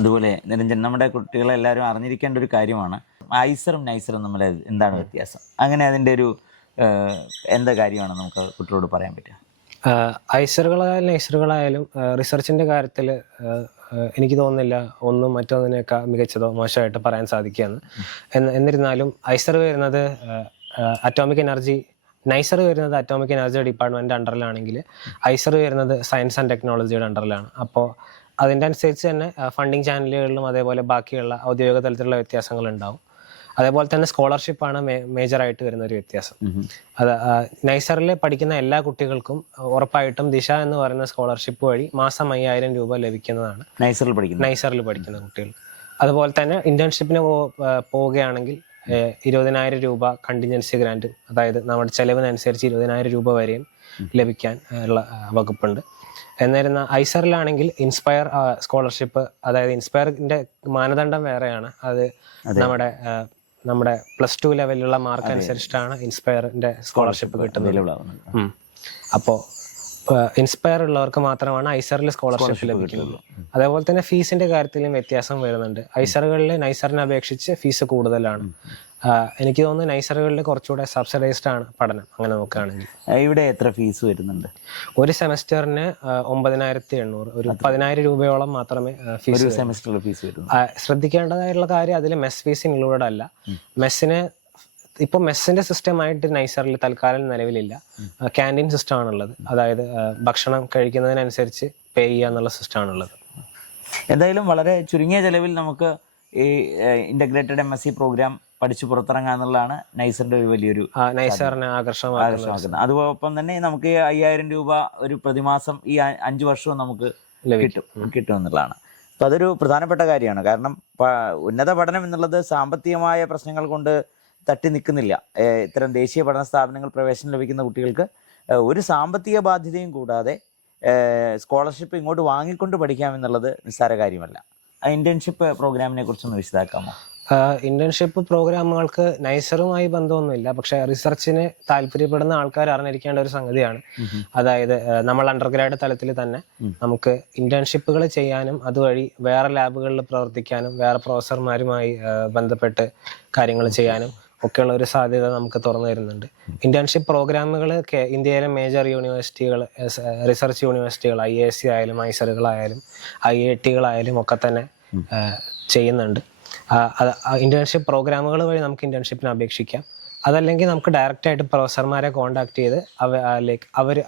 അതുപോലെ നിരഞ്ജൻ, നമ്മുടെ കുട്ടികളെല്ലാവരും അറിഞ്ഞിരിക്കേണ്ട ഒരു കാര്യമാണ് ഐസറും നൈസറും തമ്മിൽ എന്താണ് വ്യത്യാസം? അങ്ങനെ അതിൻ്റെ ഒരു എന്താ കാര്യമാണ് നമുക്ക് കുട്ടികളോട് പറയാൻ പറ്റുക? ഐസറുകളായാലും നൈസറുകളായാലും റിസർച്ചിൻ്റെ കാര്യത്തിൽ എനിക്ക് തോന്നുന്നില്ല ഒന്നും മറ്റൊന്നിനേക്കാൾ മികച്ചതോ മോശമായിട്ട് പറയാൻ സാധിക്കുകയെന്ന്. എന്നിരുന്നാലും ഐസർ വരുന്നത് അറ്റോമിക് എനർജി, നൈസർ വരുന്നത് അറ്റോമിക് എനർജി ഡിപ്പാർട്ട്മെൻറ്റ് അണ്ടറിലാണെങ്കിൽ ഐസർ വരുന്നത് സയൻസ് ആൻഡ് ടെക്നോളജിയുടെ അണ്ടറിലാണ്. അപ്പോൾ അതിൻ്റെ അനുസരിച്ച് തന്നെ ഫണ്ടിങ് ചാനലുകളിലും അതേപോലെ ബാക്കിയുള്ള ഔദ്യോഗിക തലത്തിലുള്ള വ്യത്യാസങ്ങൾ ഉണ്ടാവും. അതേപോലെ തന്നെ സ്കോളർഷിപ്പാണ് മേജറായിട്ട് വരുന്ന ഒരു വ്യത്യാസം. അത് നൈസറിൽ പഠിക്കുന്ന എല്ലാ കുട്ടികൾക്കും ഉറപ്പായിട്ടും ദിശ എന്ന് പറയുന്ന സ്കോളർഷിപ്പ് വഴി മാസം 5000 രൂപ ലഭിക്കുന്നതാണ് നൈസറിൽ പഠിക്കുന്ന കുട്ടികൾ. അതുപോലെ തന്നെ ഇന്റേൺഷിപ്പിന് പോവുകയാണെങ്കിൽ 20,000 രൂപ കണ്ടിൻജൻസി ഗ്രാൻഡ്, അതായത് നമ്മുടെ ചെലവിനനുസരിച്ച് 20,000 രൂപ വരെയും ലഭിക്കാൻ ഉള്ള വകുപ്പുണ്ട്. എന്നിരുന്ന ഐസറിലാണെങ്കിൽ ഇൻസ്പയർ സ്കോളർഷിപ്പ്, അതായത് ഇൻസ്പയറിന്റെ മാനദണ്ഡം വേറെയാണ്. അത് നമ്മുടെ +2 ലെവലിലുള്ള മാർക്ക് അനുസരിച്ചിട്ടാണ് ഇൻസ്പയറിന്റെ സ്കോളർഷിപ്പ് കിട്ടുന്നത്. അപ്പോൾ ഇൻസ്പയർ ഉള്ളവർക്ക് മാത്രമാണ് ഐസറിൽ സ്കോളർഷിപ്പ് ലഭിക്കുന്നത്. അതേപോലെ തന്നെ ഫീസിന്റെ കാര്യത്തിലും വ്യത്യാസം വരുന്നുണ്ട്. ഐസറുകളിൽ നൈസറിനെ അപേക്ഷിച്ച് ഫീസ് കൂടുതലാണ്. എനിക്ക് തോന്നുന്നു നൈസറുകളിൽ കുറച്ചുകൂടെ സബ്സിഡൈസ്ഡ് ആണ് പഠനം, അങ്ങനെ നോക്കുകയാണെങ്കിൽ. ഇവിടെ എത്ര ഫീസ് വരുന്നുണ്ട്? ഒരു സെമസ്റ്ററിന് 9,800, ഒരു 10,000 രൂപയോളം മാത്രമേ ഫീസ് വരുന്നു. ശ്രദ്ധിക്കേണ്ടതായിട്ടുള്ള കാര്യം, അതിൽ മെസ് ഫീസ് ഇൻക്ലൂഡഡ് അല്ല. മെസ്സിന്റെ സിസ്റ്റമായിട്ട് നൈസറിൽ തൽക്കാലം നിലവിലില്ല. ക്യാൻറ്റീൻ സിസ്റ്റം ആണുള്ളത്, അതായത് ഭക്ഷണം കഴിക്കുന്നതിനനുസരിച്ച് പേ ചെയ്യുക എന്നുള്ള സിസ്റ്റം ആണുള്ളത്. എന്തായാലും വളരെ ചുരുങ്ങിയ ചെലവിൽ നമുക്ക് ഈ ഇന്റഗ്രേറ്റഡ് MSc പ്രോഗ്രാം പഠിച്ചു പുറത്തിറങ്ങുക എന്നുള്ളതാണ് നൈസറിന്റെ ഒരു വലിയൊരു നൈസറിനെ ആകർഷണമാക്കുന്നത്. അതോടൊപ്പം തന്നെ നമുക്ക് 5000 രൂപ ഒരു പ്രതിമാസം ഈ 5 വർഷവും നമുക്ക് കിട്ടും എന്നുള്ളതാണ്. അപ്പം അതൊരു പ്രധാനപ്പെട്ട കാര്യമാണ്. കാരണം ഉന്നത പഠനം എന്നുള്ളത് സാമ്പത്തികമായ പ്രശ്നങ്ങൾ കൊണ്ട് തട്ടി നിൽക്കുന്നില്ല. ഇത്തരം ദേശീയ പഠന സ്ഥാപനങ്ങൾ പ്രവേശനം ലഭിക്കുന്ന കുട്ടികൾക്ക് ഒരു സാമ്പത്തിക ബാധ്യതയും കൂടാതെ സ്കോളർഷിപ്പ് ഇങ്ങോട്ട് വാങ്ങിക്കൊണ്ട് പഠിക്കാമെന്നുള്ളത് നിസ്സാര കാര്യമല്ല. ഇന്റേൺഷിപ്പ് പ്രോഗ്രാമിനെ കുറിച്ചൊന്ന് വിശദമാക്കാമോ? ഇന്റേൺഷിപ്പ് പ്രോഗ്രാമുകൾക്ക് നൈസറുമായി ബന്ധമൊന്നുമില്ല, പക്ഷെ റിസർച്ചിന് താല്പര്യപ്പെടുന്ന ആൾക്കാർ അറിഞ്ഞിരിക്കേണ്ട ഒരു സംഗതിയാണ്. അതായത് നമ്മൾ അണ്ടർഗ്രാഡ് തലത്തിൽ തന്നെ നമുക്ക് ഇന്റേൺഷിപ്പുകൾ ചെയ്യാനും അതുവഴി വേറെ ലാബുകളിൽ പ്രവർത്തിക്കാനും വേറെ പ്രൊഫസർമാരുമായി ബന്ധപ്പെട്ട് കാര്യങ്ങൾ ചെയ്യാനും ഒക്കെയുള്ള ഒരു സാധ്യത നമുക്ക് തുറന്നു തരുന്നുണ്ട്. ഇന്റേൺഷിപ്പ് പ്രോഗ്രാമുകൾ ഇന്ത്യയിലെ മേജർ യൂണിവേഴ്സിറ്റികൾ, റിസർച്ച് യൂണിവേഴ്സിറ്റികൾ, IISc ആയാലും ഐസറുകളായാലും IIT ഒക്കെ തന്നെ ചെയ്യുന്നുണ്ട്. ഇന്റേൺഷിപ്പ് പ്രോഗ്രാമുകൾ വഴി നമുക്ക് ഇന്റേൺഷിപ്പിന് അപേക്ഷിക്കാം. അതല്ലെങ്കിൽ നമുക്ക് ഡയറക്റ്റ് ആയിട്ട് പ്രൊഫസർമാരെ കോണ്ടാക്ട് ചെയ്ത്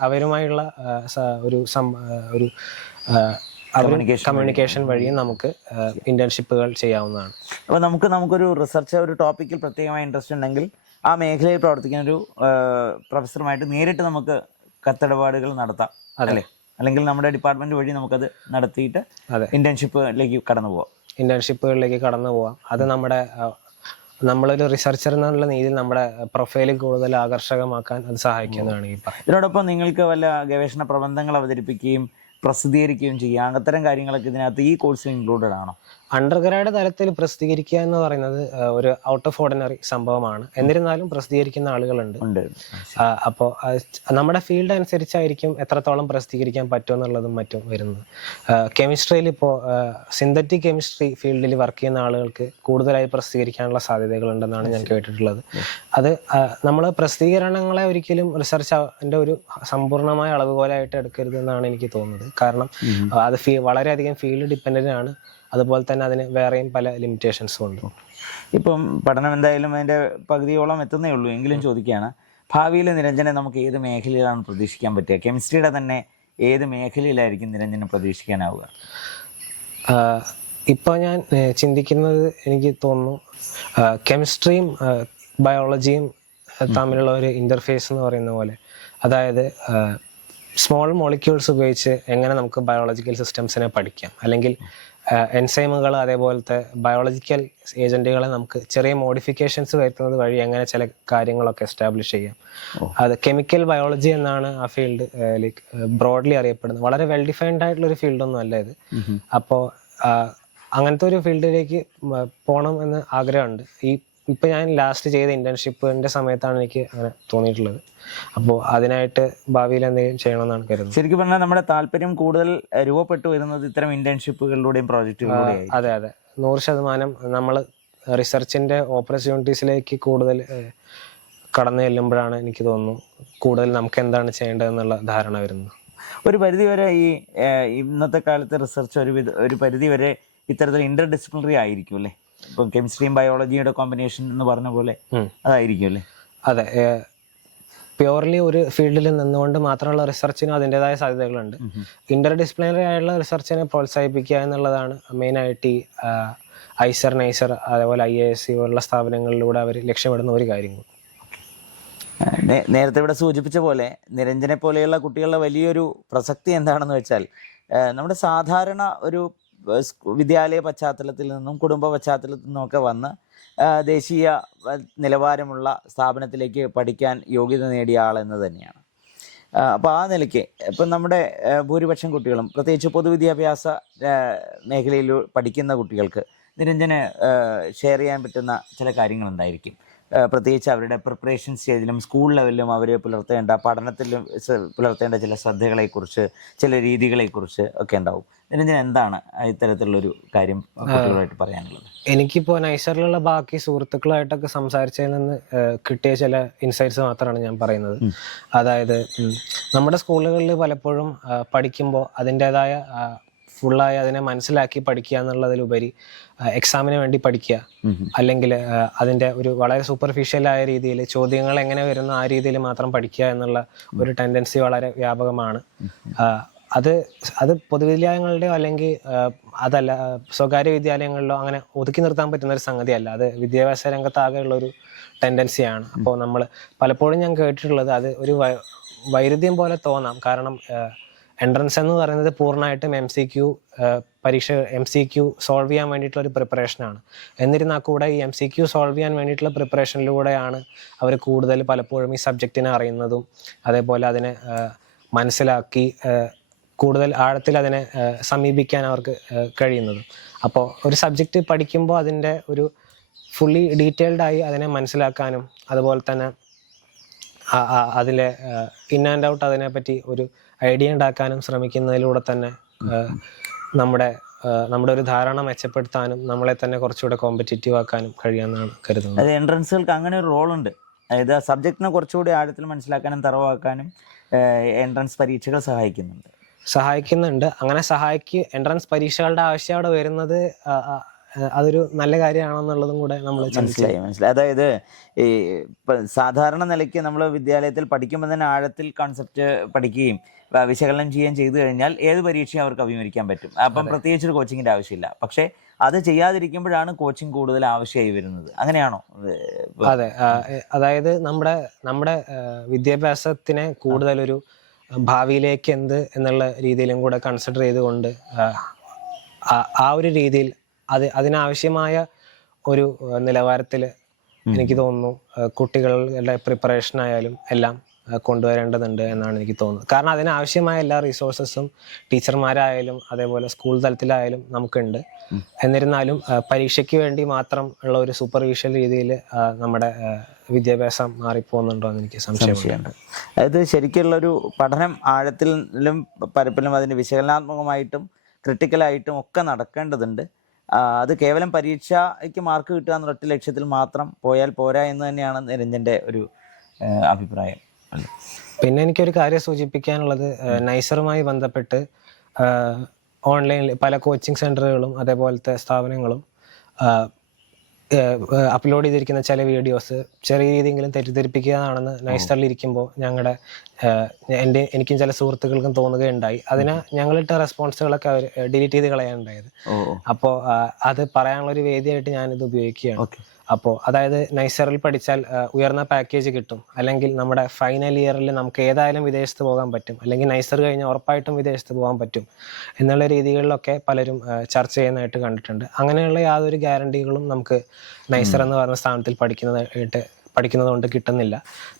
അവരുമായുള്ള ഒരു കമ്മ്യൂണിക്കേഷൻ വഴിയും നമുക്ക് ഇന്റേൺഷിപ്പുകൾ ചെയ്യാവുന്നതാണ്. അപ്പോൾ നമുക്കൊരു റിസർച്ച് ഒരു ടോപ്പിക്കിൽ പ്രത്യേകമായി ഇൻട്രസ്റ്റ് ഉണ്ടെങ്കിൽ ആ മേഖലയിൽ പ്രവർത്തിക്കുന്ന ഒരു പ്രൊഫസറുമായിട്ട് നേരിട്ട് നമുക്ക് കത്തിടപാടുകൾ നടത്താം, അല്ലേ? അല്ലെങ്കിൽ നമ്മുടെ ഡിപ്പാർട്ട്മെന്റ് വഴി നമുക്കത് നടത്തിയിട്ട് ഇന്റേൺഷിപ്പിലേക്ക് കടന്നു പോവാം. അത് നമ്മളൊരു റിസർച്ചർ എന്നുള്ള രീതിയിൽ നമ്മുടെ പ്രൊഫൈലിൽ കൂടുതൽ ആകർഷകമാക്കാൻ അത് സഹായിക്കുന്നതാണ് ഈ പറയുന്നത്. ഇതിനോടൊപ്പം നിങ്ങൾക്ക് വല്ല ഗവേഷണ പ്രബന്ധങ്ങൾ അവതരിപ്പിക്കുകയും പ്രസിദ്ധീകരിക്കുകയും ചെയ്യുക, അത്തരം കാര്യങ്ങളൊക്കെ ഇതിനകത്ത് ഈ കോഴ്സിൽ ഇൻക്ലൂഡഡ് ആണോ? അണ്ടർഗ്രാഡ് തലത്തിൽ പ്രസിദ്ധീകരിക്കുക എന്ന് പറയുന്നത് ഒരു ഔട്ട് ഓഫ് ഓർഡിനറി സംഭവമാണ്. എന്നിരുന്നാലും പ്രസിദ്ധീകരിക്കുന്ന ആളുകളുണ്ട്. അപ്പോൾ നമ്മുടെ ഫീൽഡ് അനുസരിച്ചായിരിക്കും എത്രത്തോളം പ്രസിദ്ധീകരിക്കാൻ പറ്റുമെന്നുള്ളതും മറ്റും വരുന്നത്. കെമിസ്ട്രിയിൽ ഇപ്പോൾ സിന്തറ്റിക് കെമിസ്ട്രി ഫീൽഡിൽ വർക്ക് ചെയ്യുന്ന ആളുകൾക്ക് കൂടുതലായി പ്രസിദ്ധീകരിക്കാനുള്ള സാധ്യതകളുണ്ടെന്നാണ് ഞാൻ കേട്ടിട്ടുള്ളത്. അത് നമ്മൾ പ്രസിദ്ധീകരണങ്ങളെ ഒരിക്കലും റിസർച്ചിന്റെ ഒരു സമ്പൂർണ്ണമായ അളവുകോലായിട്ട് എടുക്കരുത് എന്നാണ് എനിക്ക് തോന്നുന്നത്. കാരണം അത് വളരെയധികം ഫീൽഡ് ഡിപ്പെൻഡന്റ് ആണ്. അതുപോലെ തന്നെ അതിന് വേറെയും പല ലിമിറ്റേഷൻസും ഉണ്ട്. ഇപ്പം പഠനം എന്തായാലും അതിൻ്റെ പകുതിയോളം എത്തുന്നേ ഉള്ളൂ. എങ്കിലും ചോദിക്കുകയാണ്, ഭാവിയിൽ നിരഞ്ജനെ നമുക്ക് ഏത് മേഖലയിലാണ് പ്രതീക്ഷിക്കാൻ പറ്റുക? കെമിസ്ട്രിയുടെ തന്നെ ഏത് മേഖലയിലായിരിക്കും നിരഞ്ജനെ പ്രതീക്ഷിക്കാനാവുക? ഇപ്പോൾ ഞാൻ ചിന്തിക്കുന്നത്, എനിക്ക് തോന്നുന്നു കെമിസ്ട്രിയും ബയോളജിയും തമ്മിലുള്ള ഒരു ഇന്റർഫേസ് എന്ന് പറയുന്ന പോലെ, അതായത് സ്മോൾ മോളിക്യൂൾസ് ഉപയോഗിച്ച് എങ്ങനെ നമുക്ക് ബയോളജിക്കൽ സിസ്റ്റംസിനെ പഠിക്കാം, അല്ലെങ്കിൽ എൻസൈമുകൾ അതേപോലത്തെ ബയോളജിക്കൽ ഏജന്റുകളെ നമുക്ക് ചെറിയ മോഡിഫിക്കേഷൻസ് വരുത്തുന്നത് വഴി എങ്ങനെ ചില കാര്യങ്ങളൊക്കെ എസ്റ്റാബ്ലിഷ് ചെയ്യാം. അത് കെമിക്കൽ ബയോളജി എന്നാണ് ആ ഫീൽഡ് ലൈക്ക് ബ്രോഡ്ലി അറിയപ്പെടുന്നത്. വളരെ വെൽ ഡിഫൈൻഡ് ആയിട്ടുള്ള ഒരു ഫീൽഡൊന്നും അല്ല ഇത്. അപ്പോൾ അങ്ങനത്തെ ഒരു ഫീൽഡിലേക്ക് പോകണം എന്ന് ആഗ്രഹമുണ്ട്. ഈ ഇപ്പം ഞാൻ ലാസ്റ്റ് ചെയ്ത ഇന്റേൺഷിപ്പിന്റെ സമയത്താണ് എനിക്ക് അങ്ങനെ തോന്നിയിട്ടുള്ളത്. അപ്പോൾ അതിനായിട്ട് ഭാവിയിൽ എന്തെങ്കിലും ചെയ്യണമെന്നാണ് കരുതുന്നത്. ശരിക്കും പറഞ്ഞാൽ നമ്മുടെ താല്പര്യം കൂടുതൽ രൂപപ്പെട്ടു വരുന്നത് ഇത്തരം ഇന്റേൺഷിപ്പുകളിലൂടെയും പ്രോജക്റ്റുകളിലൂടെയും. അതെ അതെ, 100% നമ്മൾ റിസർച്ചിന്റെ ഓപ്പർച്യൂണിറ്റീസിലേക്ക് കൂടുതൽ കടന്നു ചെല്ലുമ്പോഴാണ് എനിക്ക് തോന്നുന്നു കൂടുതൽ നമുക്ക് എന്താണ് ചെയ്യേണ്ടതെന്നുള്ള ധാരണ വരുന്നത്. ഒരു പരിധിവരെ ഈ ഇന്നത്തെ കാലത്തെ റിസർച്ച് ഒരു പരിധിവരെ ഇത്തരത്തിൽ ഇന്റർ ഡിസിപ്ലിനറി ആയിരിക്കും അല്ലേ? ഇപ്പം കെമിസ്ട്രിയും ബയോളജിയുടെ കോമ്പിനേഷൻ എന്ന് പറഞ്ഞ പോലെ അതായിരിക്കും അല്ലേ? അതെ, പ്യുവർലി ഒരു ഫീൽഡിൽ നിന്നുകൊണ്ട് മാത്രമുള്ള റിസർച്ചിനും അതിൻ്റെതായ സാധ്യതകളുണ്ട്. ഇന്റർ ഡിസിപ്ലിനറി ആയുള്ള റിസർച്ചിനെ പ്രോത്സാഹിപ്പിക്കുക എന്നുള്ളതാണ് മെയിനായിട്ട് ഈ ഐസർ, നൈസർ, അതേപോലെ IAS പോലുള്ള സ്ഥാപനങ്ങളിലൂടെ അവർ ലക്ഷ്യമിടുന്ന ഒരു കാര്യങ്ങൾ. നേരത്തെ ഇവിടെ സൂചിപ്പിച്ച പോലെ നിരഞ്ജനെ പോലെയുള്ള കുട്ടികളുടെ വലിയൊരു പ്രസക്തി എന്താണെന്ന് വെച്ചാൽ, നമ്മുടെ സാധാരണ ഒരു വിദ്യാലയ പശ്ചാത്തലത്തിൽ നിന്നും കുടുംബ പശ്ചാത്തലത്തിൽ നിന്നുമൊക്കെ വന്ന് ദേശീയ നിലവാരമുള്ള സ്ഥാപനത്തിലേക്ക് പഠിക്കാൻ യോഗ്യത നേടിയ ആളെന്ന് തന്നെയാണ്. അപ്പോൾ ആ നിലയ്ക്ക് ഇപ്പം നമ്മുടെ ഭൂരിപക്ഷം കുട്ടികളും പ്രത്യേകിച്ച് പൊതുവിദ്യാഭ്യാസ മേഖലയിൽ പഠിക്കുന്ന കുട്ടികൾക്ക് നിരഞ്ജന് ഷെയർ ചെയ്യാൻ പറ്റുന്ന ചില കാര്യങ്ങൾ എന്തായിരിക്കും? പ്രത്യേകിച്ച് അവരുടെ പ്രിപ്പറേഷൻ സ്റ്റേജിലും സ്കൂൾ ലെവലിലും അവർ പഠനത്തിലും പുലർത്തേണ്ട ചില ശ്രദ്ധകളെക്കുറിച്ച്, ചില രീതികളെക്കുറിച്ച് ഒക്കെ ഉണ്ടാവും. നിരഞ്ജൻ എന്താണ് ഇത്തരത്തിലുള്ളൊരു കാര്യം കുട്ടികളായിട്ട് പറയാനുള്ളത്? എനിക്കിപ്പോൾ നൈസറിലുള്ള ബാക്കി സുഹൃത്തുക്കളായിട്ടൊക്കെ സംസാരിച്ചതിൽ നിന്ന് കിട്ടിയ ചില ഇൻസൈറ്റ്സ് മാത്രമാണ് ഞാൻ പറയുന്നത്. അതായത് നമ്മുടെ സ്കൂളുകളിൽ പലപ്പോഴും പഠിക്കുമ്പോൾ അതിൻ്റെതായ ഫുള്ളായി അതിനെ മനസ്സിലാക്കി പഠിക്കുക എന്നുള്ളതിലുപരി എക്സാമിന് വേണ്ടി പഠിക്കുക, അല്ലെങ്കിൽ അതിൻ്റെ ഒരു വളരെ സൂപ്പർഫിഷ്യലായ രീതിയിൽ ചോദ്യങ്ങൾ എങ്ങനെ വരുന്ന ആ രീതിയിൽ മാത്രം പഠിക്കുക എന്നുള്ള ഒരു ടെൻഡൻസി വളരെ വ്യാപകമാണ്. അത് പൊതുവിദ്യാലയങ്ങളുടെയോ അല്ലെങ്കിൽ അതല്ല സ്വകാര്യ വിദ്യാലയങ്ങളിലോ അങ്ങനെ ഒതുക്കി നിർത്താൻ പറ്റുന്ന ഒരു സംഗതിയല്ല. അത് വിദ്യാഭ്യാസ രംഗത്താകെയുള്ള ഒരു ടെൻഡൻസിയാണ്. അപ്പോൾ നമ്മൾ പലപ്പോഴും ഞാൻ കേട്ടിട്ടുള്ളത് അത് ഒരു വൈരുദ്ധ്യം പോലെ തോന്നാം. കാരണം എൻട്രൻസ് എന്ന് പറയുന്നത് പൂർണ്ണമായിട്ടും MCQ സോൾവ് ചെയ്യാൻ വേണ്ടിയിട്ടുള്ള ഒരു പ്രിപ്പറേഷനാണ്. എന്നിരുന്നാൽ കൂടെ ഈ MCQ സോൾവ് ചെയ്യാൻ വേണ്ടിയിട്ടുള്ള പ്രിപ്പറേഷനിലൂടെയാണ് അവർ കൂടുതൽ പലപ്പോഴും ഈ സബ്ജക്റ്റിനെ അറിയുന്നതും അതേപോലെ അതിനെ മനസ്സിലാക്കി കൂടുതൽ ആഴത്തിൽ അതിനെ സമീപിക്കാൻ അവർക്ക് കഴിയുന്നതും. അപ്പോൾ ഒരു സബ്ജക്റ്റ് പഠിക്കുമ്പോൾ അതിൻ്റെ ഒരു ഫുള്ളി ഡീറ്റെയിൽഡായി അതിനെ മനസ്സിലാക്കാനും അതുപോലെ തന്നെ അതിലെ ഇൻ ആൻഡ് ഔട്ട് അതിനെപ്പറ്റി ഒരു ഐഡിയ ഉണ്ടാക്കാനും ശ്രമിക്കുന്നതിലൂടെ തന്നെ നമ്മുടെ ഒരു ധാരണ മെച്ചപ്പെടുത്താനും നമ്മളെ തന്നെ കുറച്ചുകൂടെ കോമ്പറ്റീറ്റീവ് ആക്കാനും കഴിയാമെന്നാണ് കരുതുന്നത്. അത് എൻട്രൻസുകൾക്ക് അങ്ങനെ ഒരു റോളുണ്ട്. അതായത് സബ്ജക്റ്റിനെ കുറച്ചുകൂടി ആഴത്തിൽ മനസ്സിലാക്കാനും തറവാക്കാനും എൻട്രൻസ് പരീക്ഷകൾ സഹായിക്കുന്നുണ്ട്. അങ്ങനെ എൻട്രൻസ് പരീക്ഷകളുടെ ആവശ്യം അവിടെ വരുന്നത് അതൊരു നല്ല കാര്യമാണെന്നുള്ളതും കൂടെ നമ്മൾ മനസ്സിലായി. അതായത് ഈ സാധാരണ നിലയ്ക്ക് നമ്മൾ വിദ്യാലയത്തിൽ പഠിക്കുമ്പോൾ തന്നെ ആഴത്തിൽ കോൺസെപ്റ്റ് പഠിക്കുകയും വിശകലനം ചെയ്യുകയും ചെയ്തു കഴിഞ്ഞാൽ ഏത് പരീക്ഷയും അവർക്ക് അഭിമുഖീകരിക്കാൻ പറ്റും. അപ്പം പ്രത്യേകിച്ചൊരു കോച്ചിങ്ങിന്റെ ആവശ്യമില്ല. പക്ഷേ അത് ചെയ്യാതിരിക്കുമ്പോഴാണ് കോച്ചിങ് കൂടുതൽ ആവശ്യമായി വരുന്നത്. അങ്ങനെയാണോ? അതെ, അതായത് നമ്മുടെ വിദ്യാഭ്യാസത്തിനെ കൂടുതലൊരു ഭാവിയിലേക്ക് എന്ത് എന്നുള്ള രീതിയിലും കൂടെ കൺസിഡർ ചെയ്തുകൊണ്ട് ആ ഒരു രീതിയിൽ അതിനാവശ്യമായ ഒരു നിലവാരത്തിൽ എനിക്ക് തോന്നുന്നു കുട്ടികളുടെ പ്രിപ്പറേഷൻ ആയാലും എല്ലാം കൊണ്ടുവരേണ്ടതുണ്ട് എന്നാണ് എനിക്ക് തോന്നുന്നത്. കാരണം അതിനാവശ്യമായ എല്ലാ റിസോഴ്സസും ടീച്ചർമാരായാലും അതേപോലെ സ്കൂൾ തലത്തിലായാലും നമുക്കുണ്ട്. എന്നിരുന്നാലും പരീക്ഷയ്ക്ക് വേണ്ടി മാത്രം ഉള്ള ഒരു സൂപ്പർവിഷ്യൽ രീതിയിൽ നമ്മുടെ വിദ്യാഭ്യാസം മാറിപ്പോകുന്നുണ്ടോ എന്ന് എനിക്ക് സംശയമുണ്ട്. അതായത് ശരിക്കുള്ളൊരു പഠനം ആഴത്തിലും പരപ്പിലും അതിന് വിശകലനാത്മകമായിട്ടും ക്രിട്ടിക്കലായിട്ടും ഒക്കെ നടക്കേണ്ടതുണ്ട്. അത് കേവലം പരീക്ഷയ്ക്ക് മാർക്ക് കിട്ടുക എന്നുള്ള ഒറ്റ ലക്ഷ്യത്തിൽ മാത്രം പോയാൽ പോരാ എന്ന് തന്നെയാണ് നിരഞ്ജന്റെ ഒരു അഭിപ്രായം. പിന്നെ എനിക്കൊരു കാര്യം സൂചിപ്പിക്കാനുള്ളത്, നൈസറുമായി ബന്ധപ്പെട്ട് ഓൺലൈനിൽ പല കോച്ചിങ് സെന്ററുകളും അതേപോലത്തെ സ്ഥാപനങ്ങളും അപ്ലോഡ് ചെയ്തിരിക്കുന്ന ചില വീഡിയോസ് ചെറിയ രീതിയെങ്കിലും തെറ്റിദ്ധരിപ്പിക്കുകയാണെന്ന് നൈസറിൽ ഇരിക്കുമ്പോൾ എനിക്കും ചില സുഹൃത്തുക്കൾക്കും തോന്നുകയുണ്ടായി. അതിന് ഞങ്ങളിട്ട റെസ്പോൺസുകളൊക്കെ അവർ ഡിലീറ്റ് ചെയ്ത് കളയാനുണ്ടായത്. അപ്പോൾ അത് പറയാനുള്ള ഒരു വേദിയായിട്ട് ഞാനിത് ഉപയോഗിക്കുകയാണ്. അപ്പോൾ അതായത് നൈസറിൽ പഠിച്ചാൽ ഉയർന്ന പാക്കേജ് കിട്ടും, അല്ലെങ്കിൽ നമ്മുടെ ഫൈനൽ ഇയറിൽ നമുക്ക് ഏതായാലും വിദേശത്ത് പോകാൻ പറ്റും, അല്ലെങ്കിൽ നൈസർ കഴിഞ്ഞാൽ ഉറപ്പായിട്ടും വിദേശത്ത് പോകാൻ പറ്റും എന്നുള്ള രീതികളിലൊക്കെ പലരും ചർച്ച ചെയ്യുന്നതായിട്ട് കണ്ടിട്ടുണ്ട്. അങ്ങനെയുള്ള യാതൊരു ഗ്യാരണ്ടികളും നമുക്ക് നൈസർ എന്ന് പറഞ്ഞ സ്ഥാനത്തിൽ പഠിക്കുന്നത് കൊണ്ട് കിട്ടുന്നില്ല.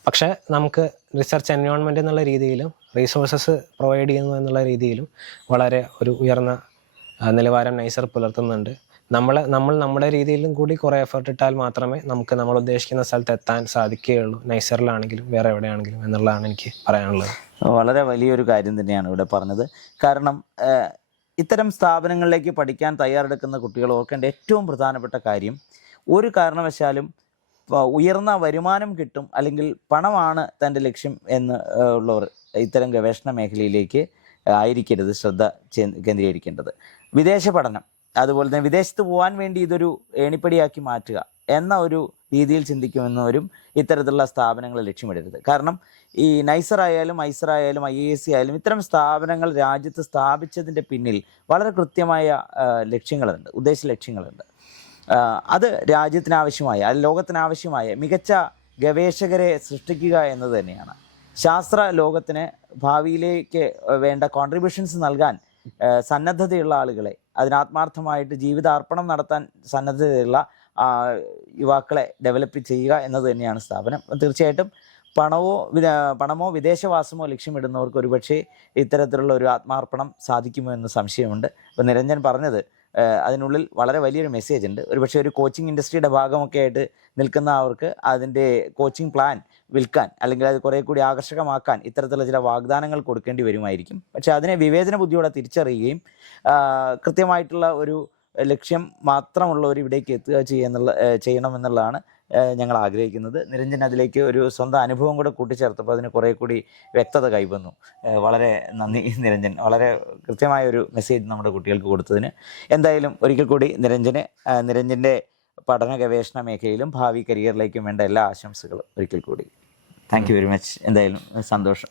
പക്ഷെ നമുക്ക് റിസർച്ച് എൻവയോൺമെന്റ് എന്നുള്ള രീതിയിലും റിസോഴ്സസ് പ്രൊവൈഡ് ചെയ്യുന്നു എന്നുള്ള രീതിയിലും വളരെ ഒരു ഉയർന്ന നിലവാരം നൈസർ പുലർത്തുന്നുണ്ട്. നമ്മൾ നമ്മുടെ രീതിയിലും കൂടി കുറേ എഫേർട്ട് ഇട്ടാൽ മാത്രമേ നമുക്ക് നമ്മൾ ഉദ്ദേശിക്കുന്ന സ്ഥലത്ത് എത്താൻ സാധിക്കുകയുള്ളൂ, നൈസറിലാണെങ്കിലും വേറെ എവിടെയാണെങ്കിലും എന്നുള്ളതാണ് എനിക്ക് പറയാനുള്ളത്. വളരെ വലിയൊരു കാര്യം തന്നെയാണ് ഇവിടെ പറഞ്ഞത്. കാരണം ഇത്തരം സ്ഥാപനങ്ങളിലേക്ക് പഠിക്കാൻ തയ്യാറെടുക്കുന്ന കുട്ടികൾ ഓർക്കേണ്ട ഏറ്റവും പ്രധാനപ്പെട്ട കാര്യം, ഒരു കാരണവശാലും ഉയർന്ന വരുമാനം കിട്ടും അല്ലെങ്കിൽ പണമാണ് തൻ്റെ ലക്ഷ്യം എന്ന് ഉള്ളവർ ഇത്തരം ഗവേഷണ മേഖലയിലേക്ക് ആയിരിക്കരുത് ശ്രദ്ധ കേന്ദ്രീകരിക്കേണ്ടത്. വിദേശ പഠനം, അതുപോലെ തന്നെ വിദേശത്ത് പോകാൻ വേണ്ടി ഇതൊരു ഏണിപ്പടിയാക്കി മാറ്റുക എന്ന ഒരു രീതിയിൽ ചിന്തിക്കുമെന്നവരും ഇത്തരത്തിലുള്ള സ്ഥാപനങ്ങളെ ലക്ഷ്യമിടരുത്. കാരണം ഈ നൈസറായാലും ഐസറായാലും IISc ആയാലും ഇത്തരം സ്ഥാപനങ്ങൾ രാജ്യത്ത് സ്ഥാപിച്ചതിൻ്റെ പിന്നിൽ വളരെ കൃത്യമായ ലക്ഷ്യങ്ങളുണ്ട്, ഉദ്ദേശ ലക്ഷ്യങ്ങളുണ്ട്. അത് രാജ്യത്തിനാവശ്യമായ ലോകത്തിനാവശ്യമായ മികച്ച ഗവേഷകരെ സൃഷ്ടിക്കുക എന്നത് തന്നെയാണ്. ശാസ്ത്ര ലോകത്തിന് ഭാവിയിലേക്ക് വേണ്ട കോൺട്രിബ്യൂഷൻസ് നൽകാൻ സന്നദ്ധതയുള്ള ആളുകളെ, അതിനാത്മാർത്ഥമായിട്ട് ജീവിതാർപ്പണം നടത്താൻ സന്നദ്ധതയുള്ള യുവാക്കളെ ഡെവലപ്പ് ചെയ്യുക എന്നത് തന്നെയാണ് സ്ഥാപനം. തീർച്ചയായിട്ടും പണമോ വിദേശവാസമോ ലക്ഷ്യമിടുന്നവർക്ക് ഒരുപക്ഷെ ഇത്തരത്തിലുള്ള ഒരു ആത്മാർപ്പണം സാധിക്കുമോ എന്ന് സംശയമുണ്ട്. അപ്പോൾ നിരഞ്ജൻ പറഞ്ഞത് അതിനുള്ളിൽ വളരെ വലിയൊരു മെസ്സേജ് ഉണ്ട്. ഒരുപക്ഷെ ഒരു കോച്ചിങ് ഇൻഡസ്ട്രിയുടെ ഭാഗമൊക്കെ ആയിട്ട് നിൽക്കുന്ന അവർക്ക് അതിൻ്റെ കോച്ചിങ് പ്ലാൻ വിൽക്കാൻ അല്ലെങ്കിൽ അത് കുറേ കൂടി ആകർഷകമാക്കാൻ ഇത്തരത്തിലുള്ള ചില വാഗ്ദാനങ്ങൾ കൊടുക്കേണ്ടി വരുമായിരിക്കും. പക്ഷേ അതിനെ വിവേചന ബുദ്ധിയോടെ തിരിച്ചറിയുകയും കൃത്യമായിട്ടുള്ള ഒരു ലക്ഷ്യം മാത്രമുള്ളവർ ഇവിടേക്ക് എത്തുക ചെയ്യണമെന്നുള്ളതാണ് ഞങ്ങൾ ആഗ്രഹിക്കുന്നത്. നിരഞ്ജൻ അതിലേക്ക് ഒരു സ്വന്തം അനുഭവം കൂടെ കൂട്ടിച്ചേർത്തപ്പോൾ അതിന് കുറേ കൂടി വ്യക്തത കൈവന്നു. വളരെ നന്ദി നിരഞ്ജൻ, വളരെ കൃത്യമായ ഒരു മെസ്സേജ് നമ്മുടെ കുട്ടികൾക്ക് കൊടുത്തതിന്. എന്തായാലും ഒരിക്കൽ കൂടി നിരഞ്ജൻ്റെ പഠന ഗവേഷണ മേഖലയിലും ഭാവി കരിയറിലേക്കും വേണ്ട എല്ലാ ആശംസകളും ഒരിക്കൽ കൂടി. Thank you very much. എന്തായാലും സന്തോഷം.